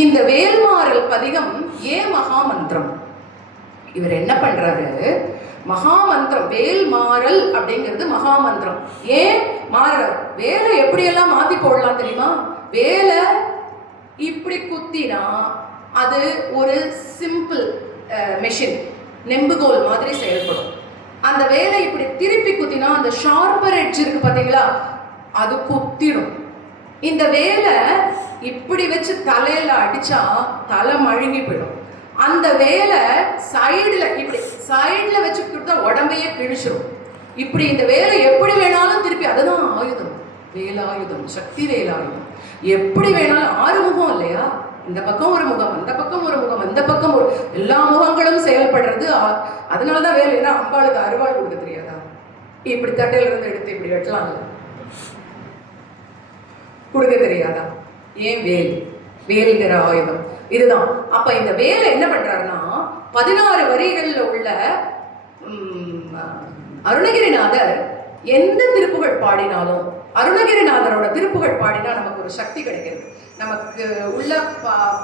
இந்த வேல்மாறல் பதிகம் ஏன் மகாமந்திரம்? இவர் என்ன பண்றாரு, மகாமந்திரம் வேல்மாறல் அப்படிங்கிறது மகாமந்திரம். ஏன் மாறுறார்? வேலை எப்படியெல்லாம் மாத்தி போடலாம் தெரியுமா? வேலை இப்படி குத்தினா அது ஒரு சிம்பிள் மெஷின், நெம்புகோல் மாதிரி செயல்படும். அந்த வேலை இப்படி திருப்பி குத்தினா அந்த ஷார்ப்பர் எட்ஜ் இருக்கு பார்த்தீங்களா, அது குத்திடும். இந்த வேலை இப்படி வச்சு தலையில அடிச்சா தலை மழுங்கி போயிடும். அந்த வேலை சைடுல இப்படி சைடுல வச்சு கொடுத்தா உடம்பையே கிழிச்சிடும். இப்படி இந்த வேலை எப்படி வேணாலும் திருப்பி, அதுதான் ஆயுதம், வேலாயுதம், சக்தி வேலாயுதம். எப்படி வேணாலும், 6 முகம் இல்லையா, இந்த பக்கம் ஒரு முகம், அந்த பக்கம் ஒரு முகம், அந்த பக்கம் ஒரு, எல்லா முகங்களும் செயல்படுறது. அதனாலதான் வேலை. ஏன்னா அம்பாளுக்கு அருவாள் கொடுக்க தெரியாதா? இப்படி தட்டையில இருந்து எடுத்து இப்படி வெட்டலாம், கொடுக்க தெரியாதா? ஏன் வேல், வேல்கிற ஆயுதம் இதுதான். அப்ப இந்த வேலை என்ன பண்றாருன்னா, 16 வரிகள்ல உள்ள அருணகிரிநாதர் எந்த திருப்புகழ் பாடினாலும், அருணகிரிநாதரோட திருப்புகழ் பாடினா நமக்கு ஒரு சக்தி கிடைக்கிறது. நமக்கு உள்ள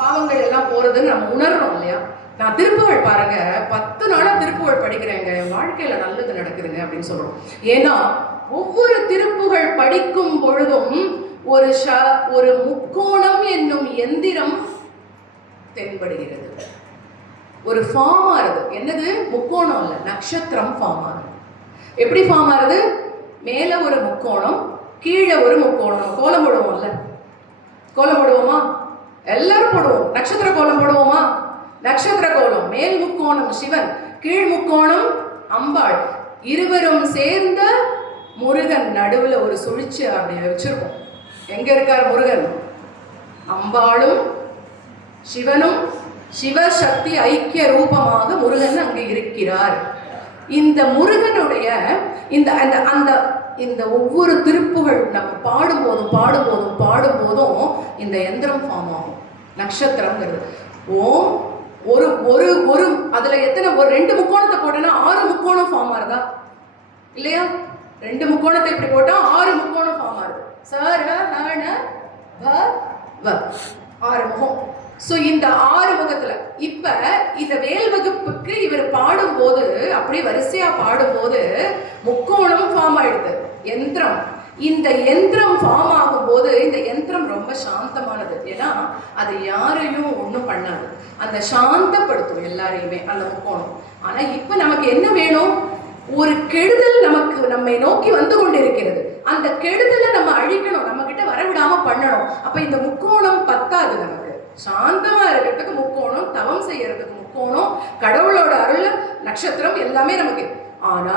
பாவங்கள் எல்லாம் போறதுன்னு நம்ம உணர்றோம் இல்லையா? நான் திருப்புகழ் பாருங்க, 10 நாளா திருப்புகழ் படிக்கிறேங்க, வாழ்க்கையில நல்லது நடக்குதுங்க அப்படின்னு சொல்றோம். ஏன்னா ஒவ்வொரு திருப்புகழ் படிக்கும் பொழுதும் ஒரு முக்கோணம் என்னும் எந்திரம் தென்படுகிறது. ஒரு ஃபார்ம் ஆறுது. என்னது? முக்கோணம் இல்ல, நட்சத்திரம் ஃபார்ம் ஆகுது. எப்படி ஃபார்ம் ஆகுது? மேல ஒரு முக்கோணம், கீழே ஒரு முக்கோணம். கோலம் போடுவோம்ல, கோலம் போடுவோமா? எல்லாரும் போடுவோம். நட்சத்திர கோலம் போடுவோமா? நட்சத்திர கோலம். மேல் முக்கோணம் சிவன், கீழ் முக்கோணம் அம்பாள், இருவரும் சேர்ந்த முருகன், நடுவுல ஒரு சுழிச்சு அப்படி வச்சிருக்கோம். எங்க இருக்கார் முருகன்? அம்பாளும் சிவனும் சிவசக்தி ஐக்கிய ரூபமாக முருகன் அங்கு இருக்கிறார். இந்த முருகனுடைய இந்த ஒவ்வொரு திருப்புகள் நம்ம பாடும்போதும் இந்த யந்திரம் ஃபார்ம் ஆகும். நட்சத்திரம்ங்கிறது ஓம் ஒரு ஒரு ஒரு அதுல எத்தனை, ஒரு 2 முக்கோணத்தை போட்டோன்னா 6 முக்கோணம் ஃபார்ம் ஆகுதா இல்லையா? 2 முக்கோணத்தை இப்படி போட்டா 6 முக்கோணம் ஃபார்ம் ஆகுது. சர ஹண ப வ 6 முகம். ஸோ இந்த 6 முகத்துல இப்ப இந்த வேல் வகுப்புக்கு இவர் பாடும்போது, அப்படி வரிசையா பாடும்போது முக்கோணம் ஃபார்ம் ஆயிடுது, யந்திரம். இந்த யந்திரம் ஃபார்ம் ஆகும்போது இந்த யந்திரம் ரொம்ப சாந்தமானது. ஏன்னா அது யாரையும் ஒன்றும் பண்ணாது, அந்த சாந்தப்படுத்தும் எல்லாரையுமே அந்த முக்கோணம். ஆனா இப்ப நமக்கு என்ன வேணும்? ஒரு கெடுதல் நம்மை நோக்கி வந்து கொண்டிருக்கிறது. அந்த கெடுதலை நம்ம அழிக்கணும், நம்ம கிட்ட வரவிடாம பண்ணணும். அப்ப இந்த முக்கோணம் பத்தாது. நமக்கு சாந்தமா இருக்கிறதுக்கு முக்கோணம், தவம் செய்யறதுக்கு முக்கோணம், கடவுளோட அருள், நட்சத்திரம் எல்லாமே நமக்கு. ஆனா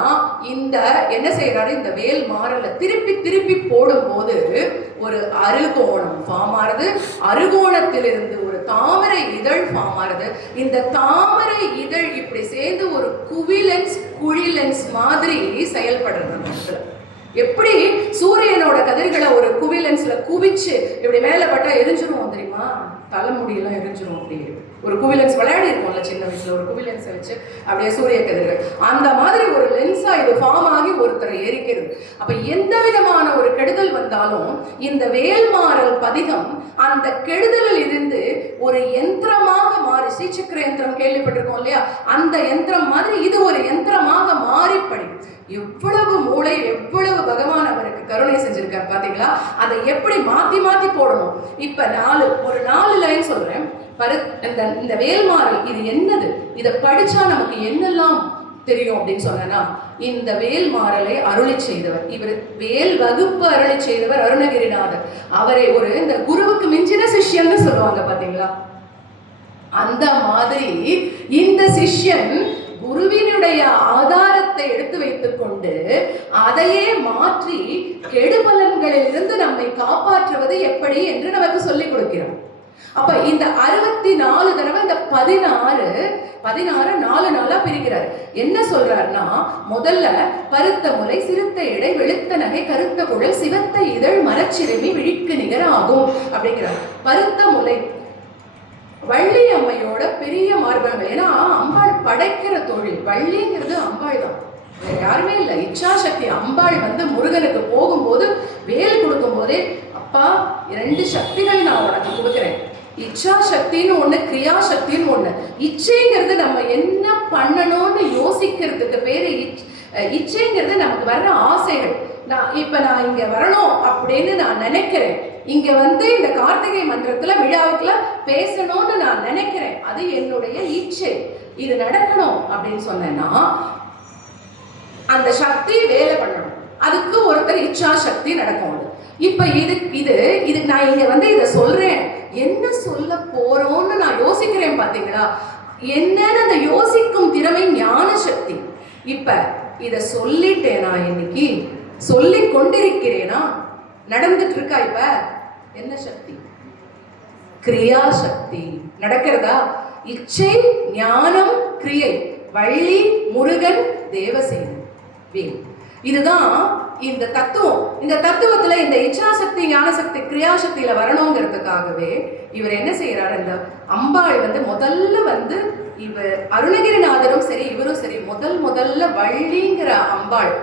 இந்த என்ன செய்யறாரு, இந்த வேல் மாறல திருப்பி திருப்பி போடும்போது ஒரு அருகோணம் ஃபார்ம் ஆறுது. அருகோணத்திலிருந்து ஒரு தாமரை இதழ் ஃபார்ம் ஆறுது. இந்த தாமரை இதழ் இப்படி சேர்ந்து ஒரு குழிலென்ஸ் மாதிரி செயல்படுறது. அந்த இடத்துல எப்படி சூரியனோட கதிர்களை ஒரு குவிலென்ஸ்ல குவிச்சு இப்படி மேல பட்டா எரிஞ்சிரும் தெரியுமா? தலைமுடியெல்லாம் எரிஞ்சிரும். அப்படி ஒரு குவிலென்ஸ் விளையாடி இருக்கும்ல சின்ன வயசுல, ஒரு குவிலென்ஸை வச்சு அப்படியே சூரிய கதிர்கள், அந்த மாதிரி ஒரு லென்ஸா இது ஃபார்ம் ஆகி ஒருத்தரை எரிக்கிறது. அப்ப எந்த விதமான ஒரு கெடுதல் வந்தாலும் இந்த வேல்மாறல் பதிகம் அந்த கெடுதலில் இருந்து ஒரு யந்திரமாக மாறி, ஸ்ரீசக்கர யந்திரம் கேள்விப்பட்டிருக்கோம் இல்லையா? அந்த யந்திரம் மாதிரி இது ஒரு யந்திரமாக மாறிப்படி. எவ்வளவு மூளை, எவ்வளவு பகவான் அவருக்கு கருணை செஞ்சிருக்கார் பாத்தீங்களா? அதை எப்படி மாத்தி மாத்தி போடணும். இப்ப ஒரு 4 லைன் சொல்றேன். இந்த வேல்மாறல் இது என்னது, இதை படிச்சா நமக்கு என்னெல்லாம் தெரியும் அப்படின்னு சொன்னா, இந்த வேல்மாறலை அருளி செய்தவர், இவர் வேல் வகுப்பு அருளி செய்தவர் அருணகிரிநாதர். அவரை ஒரு இந்த குருவுக்கு மிஞ்சின சிஷ்யன்னு சொல்லுவாங்க பாத்தீங்களா? அந்த மாதிரி இந்த சிஷ்யன் குருவினுடைய ஆதாரத்தை எடுத்து வைத்துக் கொண்டு அதையே மாற்றி கெடுபலன்களிலிருந்து நம்மை காப்பாற்றுவது எப்படி என்று நமக்கு சொல்லிக் கொடுக்கிறோம். அப்ப இந்த 64 தடவை இந்த 16 4 நாளா பிரிக்கிறார். என்ன சொல்றாருன்னா, முதல்ல பருத்த முலை, சிறுத்த இடை, வெளுத்த நகை, கருத்த குழல், சிவத்த இதழ், மரச்சிறுமி, விழிக்கு நிகர ஆகும் அப்படிங்கிறார். பருத்த முலை வள்ளி அம்மையோட பெரிய மார்பகங்கள். ஏன்னா அம்பாள் படைக்கிற தொழில், வள்ளிங்கிறது அம்பாள் தான், யாருமே இல்லை. இச்சாசக்தி அம்பாள் முருகனுக்கு போகும்போது வேல் கொடுக்கும் போதே, அப்பா 2 சக்திகள் நான் உனக்கு கொடுக்குறேன், இச்சா சக்தின்னு ஒண்ணு, கிரியா சக்தின்னு ஒண்ணு. இச்சைங்கிறது நம்ம என்ன பண்ணணும்னு யோசிக்கிறதுக்கு பேரு இச்சைங்கிறது நமக்கு வர்ற ஆசைகள். நான் இங்க வரணும் அப்படின்னு நான் நினைக்கிறேன், இங்க இந்த கார்த்திகை மன்றத்துல விழாவுக்குள்ள பேசணும்னு நான் நினைக்கிறேன், அது என்னுடைய இச்சை. இது நடக்கணும் அப்படின்னு சொன்னேன்னா அந்த சக்தி வேலை பண்ணணும், அதுக்கு ஒருத்தர் இச்சா சக்தி நடக்கும். இப்ப இது நான் இங்க இதை சொல்றேன், என்ன சொல்ல போறோம்னு நான் யோசிக்கிறேன் பாத்தீங்களா? என்னன்னு அந்த யோசிக்கும் திறமை ஞான சக்தி. இப்ப இத சொல்லிட்டேனா, இன்னைக்கு சொல்லி கொண்டிருக்கிறேனா, நடந்துட்டு இருக்கா? இப்ப என்ன சக்தி? கிரியா சக்தி நடக்கிறதா? இச்சை, ஞானம், கிரியை. வள்ளி, முருகன், தேவசேனன், வேல். இதுதான் இந்த தத்துவம். இந்த தத்துவத்துல இந்த இச்சாசக்தி, ஞானசக்தி, கிரியாசக்தியில வரணுங்கிறதுக்காகவே இவர் என்ன செய்யறாரு, இந்த அம்பாள் முதல்ல இவர் அருணகிரிநாதரும் சரி இவரும் சரி முதல்ல வள்ளிங்கிற அம்பாள்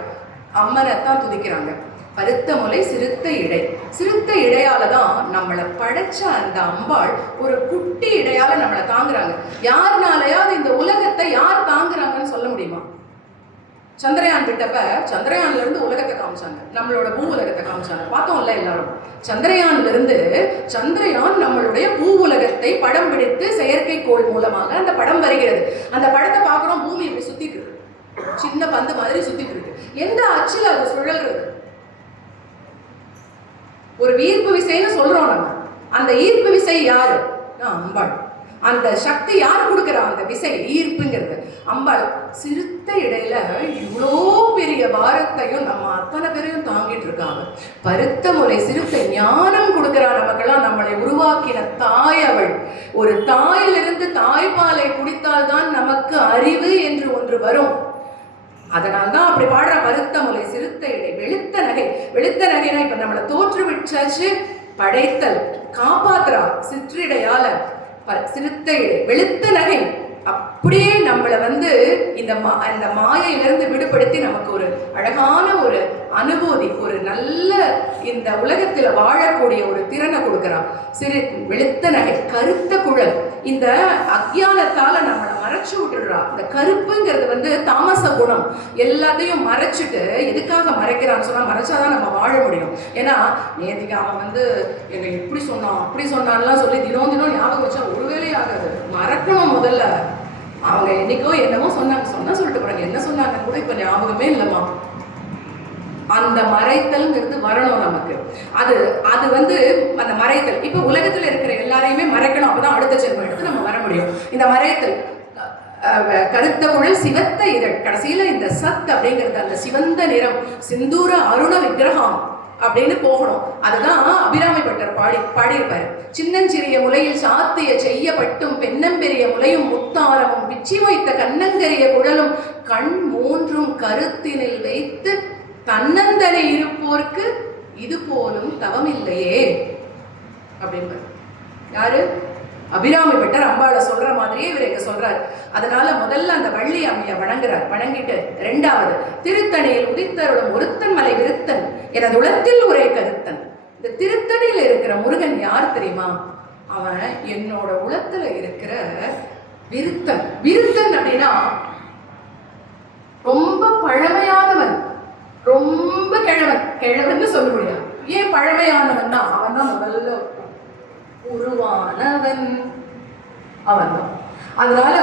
அம்மனை தான் துதிக்கிறாங்க. பருத்த முலை சிறுத்த இடை. சிறுத்த இடையால தான் நம்மளை படைச்ச அந்த அம்பாள் ஒரு குட்டி இடையால நம்மளை தாங்குறாங்க. யாருனாலையாவது இந்த உலகத்தை யார் தாங்குறாங்கன்னு சொல்ல முடியுமா? சந்திரயான் விட்டப்ப சந்திரயான்ல இருந்து உலகத்தை காமிச்சாங்க, நம்மளோட பூ உலகத்தை காமிச்சாங்க, பார்த்தோம்ல எல்லாரும். சந்திரயான்ல இருந்து சந்திரயான் நம்மளுடைய பூ உலகத்தை படம் பிடித்து செயற்கைக்கோள் மூலமாக அந்த படம் வருகிறது. அந்த படத்தை பார்க்குறோம், பூமி இப்படி சுத்திட்டு இருக்கு, சின்ன பந்து மாதிரி சுத்திட்டு இருக்கு. எந்த அச்சுல அது சுழல்றது? ஒரு ஈர்ப்பு விசைன்னு சொல்றோம் நம்ம. அந்த ஈர்ப்பு விசை யாரு? அம்பாள். அந்த சக்தி யார் கொடுக்குறா? அந்த விசை, ஈர்ப்புங்கிறது அம்பாள். சிறுத்த இடையில இவ்வளோ பெரிய பாரத்தையும் நம்ம அத்தனை பேரையும் தாங்கிட்டு இருக்காங்க. பருத்த முறை சிறுத்த ஞானம் கொடுக்குறா நமக்கெல்லாம். நம்மளை உருவாக்கின தாய் அவள். ஒரு தாயிலிருந்து தாய்ப்பாலை குடித்தால்தான் நமக்கு அறிவு என்று ஒன்று வரும். அதனால்தான் அப்படி பாடுற. பருத்த முலை சிறுத்த இடை வெளுத்த நகை. வெளுத்த நகைனா இப்ப நம்மளை தோற்றுவிச்சாச்சு, படைத்தல், காப்பாத்துறா சிற்றிடையால. சிறுத்த இடை வெளுத்த நகை அப்படியே நம்மளை இந்த மாயையிலிருந்து விடுபடுத்தி நமக்கு ஒரு அழகான ஒரு அனுபூதி, ஒரு நல்ல இந்த உலகத்துல வாழக்கூடிய ஒரு திறனை கொடுக்குறான். வெளுத்த நகை, கருத்த குழல். இந்த அக்ஞானத்தால நம்மளை மறைச்சு விட்டுடுறா. இந்த கருப்புங்கிறது தாமச குணம். எல்லாத்தையும் மறைச்சிட்டு எதுக்காக மறைக்கிறான்னு சொன்னா, மறைச்சாதான் நம்ம வாழ முடியும். ஏன்னா நேற்றுக்கு அவன் என்னை இப்படி சொன்னான் அப்படி சொன்னான்லாம் சொல்லி தினம் ஞாபகம் வச்சா ஒரு வேலையே ஆகாது. மறக்கணும் முதல்ல. அவங்க என்னைக்கோ என்னமோ சொன்னா சொல்லிட்டு போறாங்க, என்ன சொன்னாங்க கூட இப்ப ஞாபகமே இல்லம்மா. அந்த மறைத்தல்ங்கிறது வரணும் நமக்கு. அது அந்த மறைத்தல். இப்ப உலகத்துல இருக்கிற எல்லாரையுமே மறைக்கணும், அப்பதான் அடுத்த ஜென்மம் எடுத்து நம்ம வர முடியும். இந்த மறைத்தல், கருத்த குழல் சிவத்த இதழ். கடைசியில இந்த சத் அப்படிங்கிறது அந்த சிவந்த நிறம், சிந்தூர அருண விக்கிரகம் அப்படின்னு போகணும். அதுதான் அபிராமி பட்டர் பாடியிருப்பாரு. சின்னஞ்சிறிய முலையில் சாத்திய செய்யப்பட்டும் பெண்ணம்பெரிய முலையும் முத்தாரமும் பிச்சி வைத்த கண்ணங்கரிய குழலும் கண் மூன்றும் கருத்தினில் வைத்து தன்னந்தனை இருப்போர்க்கு இது போலும் தவமில்லையே அப்படின்னு யாரு? அபிராமி பட்டர் அம்பாளை சொல்ற மாதிரியே இவர் எங்க சொல்றாரு. அதனால முதல்ல அந்த வள்ளி அம்மைய வணங்குறார். வணங்கிட்டு ரெண்டாவது, திருத்தணியில் உதித்தருளும் ஒருத்தன் மலை விருத்தன் எனது உளத்தில் ஒரே கருத்தன். இந்த திருத்தணியில இருக்கிற முருகன் யார் தெரியுமா? அவன் என்னோட உளத்துல இருக்கிற விருத்தன். விருத்தன் அப்படின்னா ரொம்ப பழமையானவன், ரொம்ப கிழவன் சொல்ல முடியாது. ஏன் பழமையானவன்னா, அவன் தான் முதல்ல உருவானவன், அவன் தான். அதனால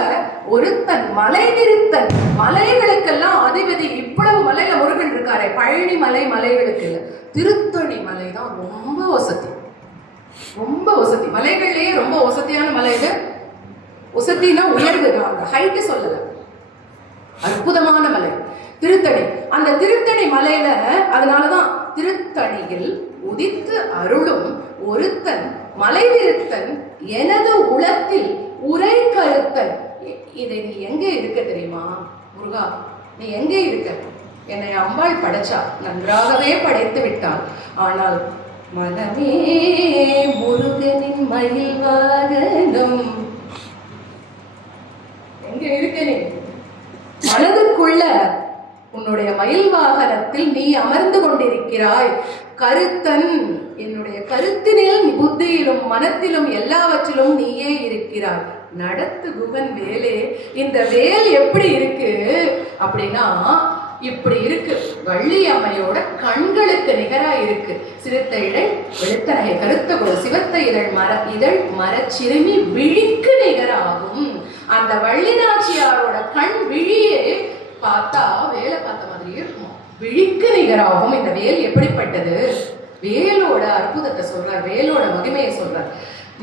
ஒருத்தன் மலை நிறுத்தன், மலைகளுக்கெல்லாம் அதிபதி. இவ்வளவு மலையில முருகன் இருக்காரே, பழனி மலைகளுக்கு இல்ல, திருத்தணி மலை தான் ரொம்ப வசதி. ரொம்ப வசதி. மலைகள்லயே ரொம்ப வசதியான மலை இது. வசதினா உயர்வு, அந்த ஹைட்டு சொல்லல, அற்புதமான மலை திருத்தணி. அந்த திருத்தணி மலையில அதனாலதான் திருத்தணியில் உதித்து அருளும் ஒருத்தன் மலை விருத்தன் எனது உளத்தில் உரை கருத்தன். இதை நீ எங்க இருக்க தெரியுமா முருகா? நீ எங்கே இருக்க? என்னை அம்பாள் படைச்சா, நன்றாகவே படைத்து விட்டாள். ஆனால் மனமே முருகனின் மயில் வாகனம், எங்க இருக்க நீ? மனதுக்குள்ள உன்னுடைய மயில் வாகனத்தில் நீ அமர்ந்து கொண்டிருக்கிறாய். கருத்தன், என்னுடைய கருத்தினில் புத்தியிலும் மனத்திலும் எல்லாவற்றிலும் நீயே இருக்கிறாய். நடத்து குகன் வேலே. இந்த வேல் எப்படி இருக்கு அப்படின்னா இப்படி இருக்கு. வள்ளி அம்மையோட கண்களுக்கு நிகரா இருக்கு. சிறுத்த இடை வெளுத்தனகை கருத்த கொடு சிவத்த இதழ் மரச்சிறுமி விழிக்கு நிகராகும். அந்த வள்ளி நாச்சியாரோட கண் விழியே பார்த்தா வேலை பார்த்த மாதிரியே இருக்கும். விழிக்கு நிகராகும். இந்த வேல் எப்படிப்பட்டது? வேலோட அற்புதத்தை சொல்றார், வேலோட மகிமையை சொல்றார்.